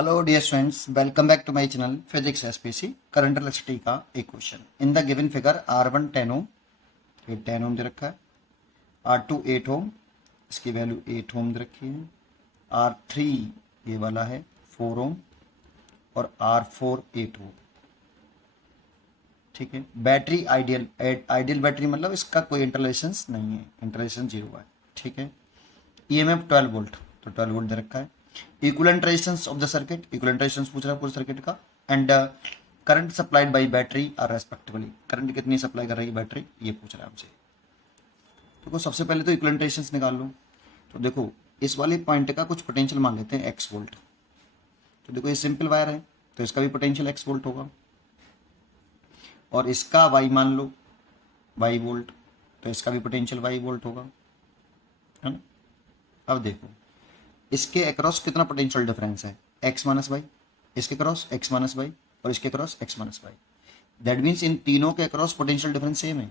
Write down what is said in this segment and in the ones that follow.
Hello dear students, welcome back to my channel physics SPC current electricity का एक question. In the given figure R1 10 ohm, ये 10 ओम दे रखा है। R2 8 ओम, इसकी value 8 ओम दे रखी है। R3 ये वाला है 4 ओम और R4 8 ओम। ठीक है। बैटरी आइडियल आइडियल बैटरी मतलब इसका कोई इंटरलेशंस नहीं है, इंटरलेशन 0 है। ठीक है। EMF 12 वोल्ट, तो 12 वोल्ट दे रखा है। Equivalent resistance of the circuit, equivalent resistance पूछ रहा है पूरे सर्किट का। And current supplied by battery are respectively, current कितनी सप्लाई कर रही है बैटरी, ये पूछ रहा है हमसे। देखो सबसे पहले तो इक्विवेलेंट रेजिस्टेंस निकाल लो। तो देखो इस वाले पॉइंट का कुछ पोटेंशियल मान लेते हैं x वोल्ट। तो देखो ये सिंपल वायर है तो इसका भी पोटेंशियल x वोल्ट होगा, और इसका y मान लो y वोल्ट, तो इसका भी पोटेंशियल y वोल्ट होगा, है ना। अब देखो इसके अक्रॉस कितना पोटेंशियल डिफरेंस है, x माइनस वाई, इसके क्रॉस x माइनस वाई और इसके cross x minus y. That means इन तीनों के अक्रॉस पोटेंशियल डिफरेंस सेम है।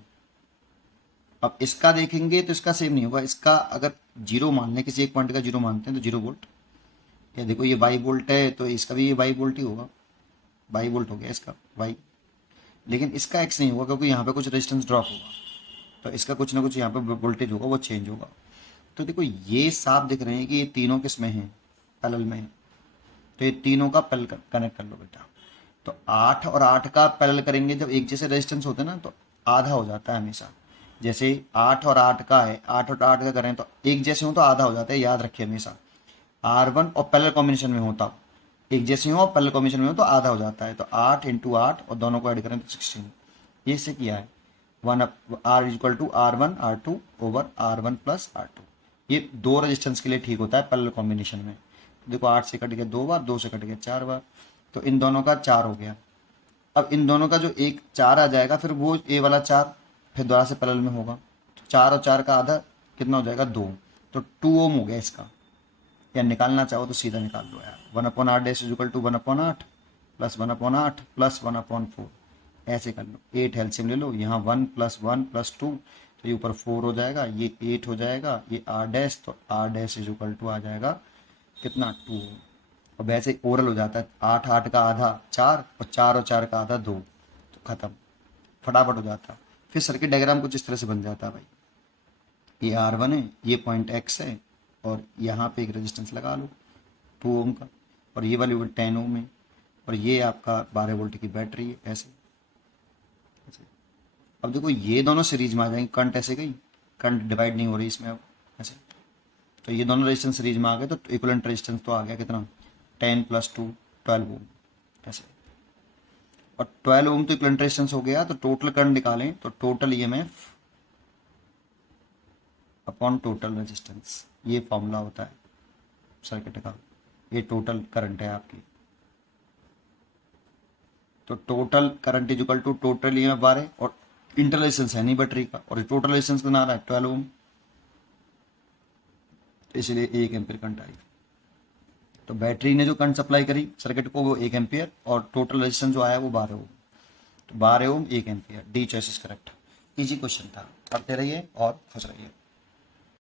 अब इसका देखेंगे तो इसका सेम नहीं होगा। इसका अगर जीरो मान लें, किसी एक पॉइंट का जीरो मानते हैं तो 0 वोल्ट। या देखो ये वाई वोल्ट है तो इसका भी ये वाई वोल्ट ही होगा, वाई वोल्ट हो गया इसका वाई। लेकिन इसका x नहीं होगा क्योंकि यहाँ पे कुछ रेजिस्टेंस ड्रॉप होगा, तो इसका कुछ ना कुछ यहाँ पे वोल्टेज होगा, वो चेंज होगा। तो देखो ये साफ दिख रहे हैं कि ये तीनों किस में हैं, पैरेलल में है। तो ये तीनों का पैरेलल कनेक्ट कर लो बेटा। तो 8 और 8 का पैरेलल करेंगे, जब एक जैसे रेजिस्टेंस होते हैं ना तो आधा हो जाता है हमेशा। जैसे 8 और 8 का है, 8 और 8 का करें तो एक जैसे हो तो आधा हो जाता है, याद रखिए हमेशा। R1 और पैरेलल कॉम्बिनेशन में होता, एक जैसे हो और पैरेलल कॉम्बिनेशन में हो तो आधा हो जाता है। तो 8 × 8 और दोनों को ऐड करें तो 16। ये से किया है 1 R equal to R1 R2 over R1 plus R2। ये दो रेजिस्टेंस के लिए ठीक होता है पैरेलल कॉम्बिनेशन में। देखो 8 से कट गया 2 बार, 2 से कट गया 4 बार, तो इन दोनों का 4 हो गया। अब इन दोनों का जो एक 4 आ जाएगा, फिर वो ए वाला 4 फिर दोबारा से पैरेलल में होगा। तो 4 और 4 का आधा कितना हो जाएगा 2, तो 2 ओम हो गया इसका। या निकालना चाहो तो सीधा निकाल लो यार, 1/8 dash is equal to 1/8 plus 1/8 plus 1/4। ऐसे कर लो, 8 एलसीएम ले लो, यहाँ 1 + 1 + 2, तो ये ऊपर 4 हो जाएगा, ये 8 हो जाएगा, ये R डैश, तो R dash is equal to आ जाएगा कितना 2। और वैसे ओरल हो जाता है, 8 8 का आधा 4 और 4 का आधा 2, तो खत्म, फटाफट हो जाता है। फिर सर्किट डायग्राम कुछ इस तरह से बन जाता है भाई। ये R1 है, ये पॉइंट x है, और यहाँ पे एक रेजिस्टेंस लगा लो 2 ओम का, और ये वाली 10 ओम है, और ये आपका 12 वोल्ट की बैटरी है। ऐसे अब देखो ये दोनों सीरीज में आ जाएंगे, करंट ऐसे गई, करंट डिवाइड नहीं हो रही इसमें अब ऐसे। तो ये दोनों रेजिस्टेंस सीरीज में आ गए, तो इक्विवेलेंट रेजिस्टेंस तो आ गया कितना 10 + 2 12 ओम ऐसे। और 12 ओम तो इक्विवेलेंट रेजिस्टेंस हो गया, तो टोटल करंट निकालें तो total EMF upon total resistance, ये फॉर्मूला होता है सर्किट का। ये टोटल करंट है आपकी, तो total current is equal to total EMF 12, और इंटरलेशंस है नहीं बैटरी का, और टोटल रेजिस्टेंस बना रहा है 12 ओम, इसलिए 1 एम्पीयर करंट आई। तो बैटरी ने जो करंट सप्लाई करी सर्किट को वो 1 एम्पीयर, और टोटल रेजिस्टेंस जो आया वो 12 ओम, तो 12 ओम 1 ampere. D choice is correct. Easy question था, पढ़ते रहिए और खुश रहिए।